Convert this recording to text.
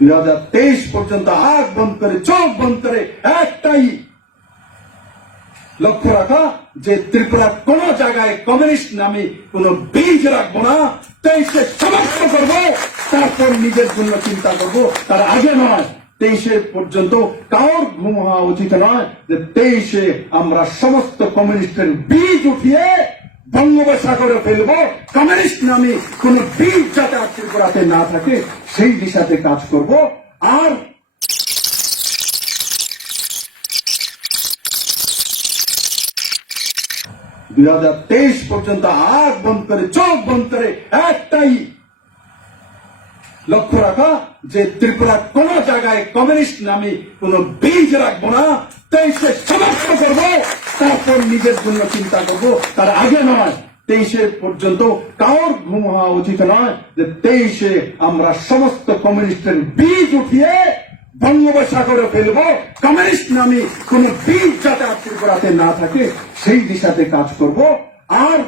2023 পর্যন্ত আখ বন্ধ করে চোখ বন্ধ করে একটাই লক্ষ্য রাখা যে ত্রিপুরার কোন জায়গায় কমিউনিস্ট নামে কোন বীজ রাখবো না। 23-এ সমাপ্ত করবো, তারপর নিজের জন্য চিন্তা করব, তার আগে নয়। 23-এ পর্যন্ত কারোর ঘুম হওয়া উচিত নয় যে 23-এ আমরা সমস্ত কমিউনিস্টের বীজ উঠিয়ে বঙ্গোপসাগরে ফেলবো। কমিউনিস্ট নামে কোন বীজ যাতে আর ত্রিপুরাতে না থাকে সেই দিশাতে কাজ করব। আর দুই 2023 পর্যন্ত আখ বন্ধ করে চোখ বন্ধ করে একটাই লক্ষ্য রাখা যে ত্রিপুরার কোন জায়গায় কমিউনিস্ট নামে কোন বীজ রাখবো না। 23-এ সমাপ্ত করব, তারপর নিজের জন্য চিন্তা করব, তার আগে নয়। 23-এ পর্যন্ত কারোর ঘুম হওয়া উচিত নয় যে 23-এ আমরা সমস্ত কমিউনিস্টের বীজ উঠিয়ে বঙ্গোপসাগরে ফেলবো। কমিউনিস্ট নামে কোন বীজ যাতে আর ত্রিপুরাতে না থাকে সেই দিশাতে কাজ করব। আর